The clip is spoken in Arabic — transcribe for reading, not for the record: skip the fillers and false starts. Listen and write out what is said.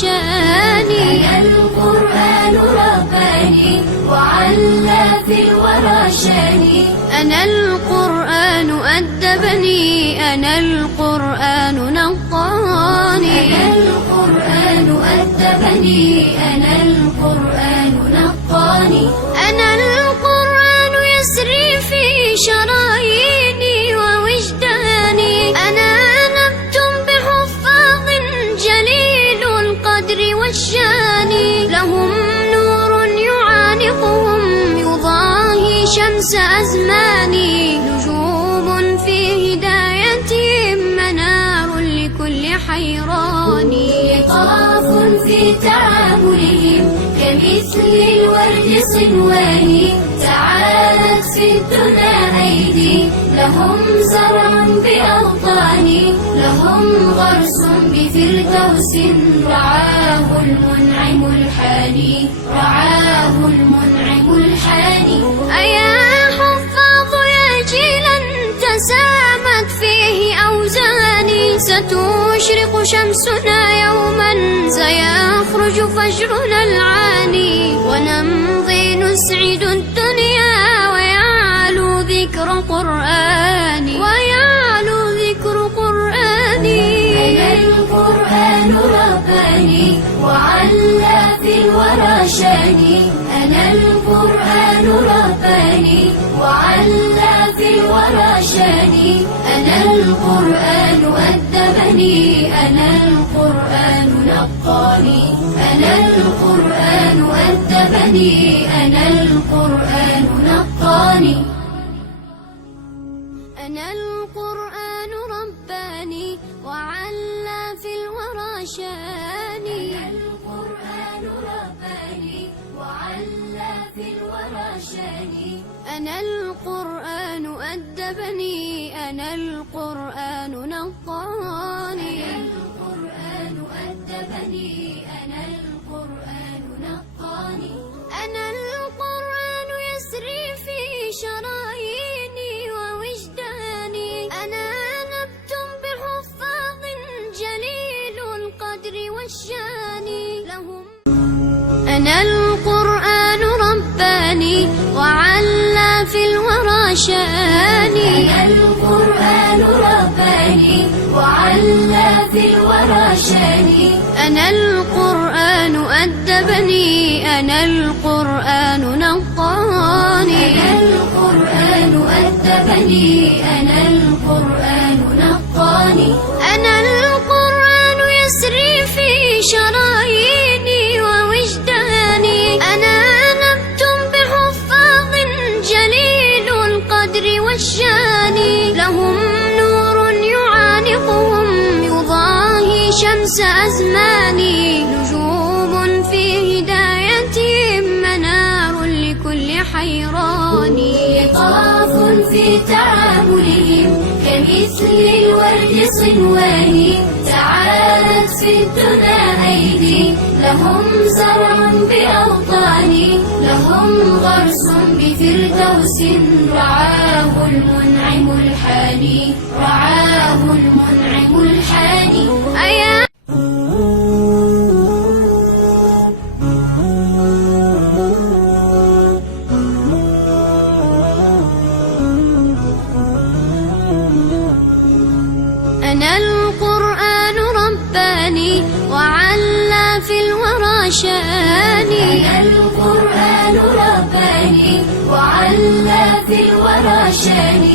شاني. أنا القرآن رباني وعلى في الورى شاني. أنا القرآن أدبني، أنا القرآن نقاني. أنا القرآن أدبني، أنا القرآن نقاني. أنا القرآن يسري في شراييني ووجداني. أنا نبت بحفاظ جليل القدر والشان، لهم نور يعانقهم يضاهي شمس أزماني. نجوم في هدايتهم منار لكل حيران. لطاف في تعاملهم كمثل الورد صنواني. تعالت في الدنا أيدي لهم زرع بأوطاني. لهم غرس بفردوس رعاه المنعم الحاني. رعاه المنعم الحاني. أيا حفاظ يا جيلا تسامت فيه أوزاني. ستشرق شمسنا يوما سيخرج فجرنا العاني. ونمضي نسعد الدنيا ويعلو ذكر قرآني. ويعلو ذكر قرآني. أنا القرآن رباني وعلى في الورى شاني. أنا القرآن رباني وعلى في الورى شاني. أنا القرآن أدبني، أنا القرآن نقاني. أنا القرآن أدبني، أنا القرآن نقاني. أنا القرآن رباني وعلى في الورى شاني. أنا القرآن رباني وعلى في الورى شاني. أنا القرآن أدبني، أنا القرآن نقاني. أنا القرآن أدبني، أنا القرآن نقاني. أنا القرآن يسري في شراييني ووجداني. أنا نبت بحفاظ جليل القدر والشان، لهم. أنا القرآن رباني وعلى في الورى شاني. أنا القرآن رباني وعلى في الورى شاني. أنا القرآن أدبني، أنا القرآن نقاني. أنا القرآن أدبني، أنا القرآن نقاني. أنا القرآن يسري في شراييني ووجداني. أنا نبت بحفاظ جليل القدر والشان، لهم نور يعانقهم يضاهي شمس أزماني. نجوم في هدايتهم منار لكل حيران. لطاف في تعاملهم كمثل الورد صنواني. تعالت في الدنا أيدي لهم زرع بأوطاني. لهم غرس بفردوس رعاه المنعم الحاني. رعاه المنعم الحاني. أيا أنا القرآن رباني وعلى في الورى شاني. أنا القرآن رباني وعلى في الورى شاني.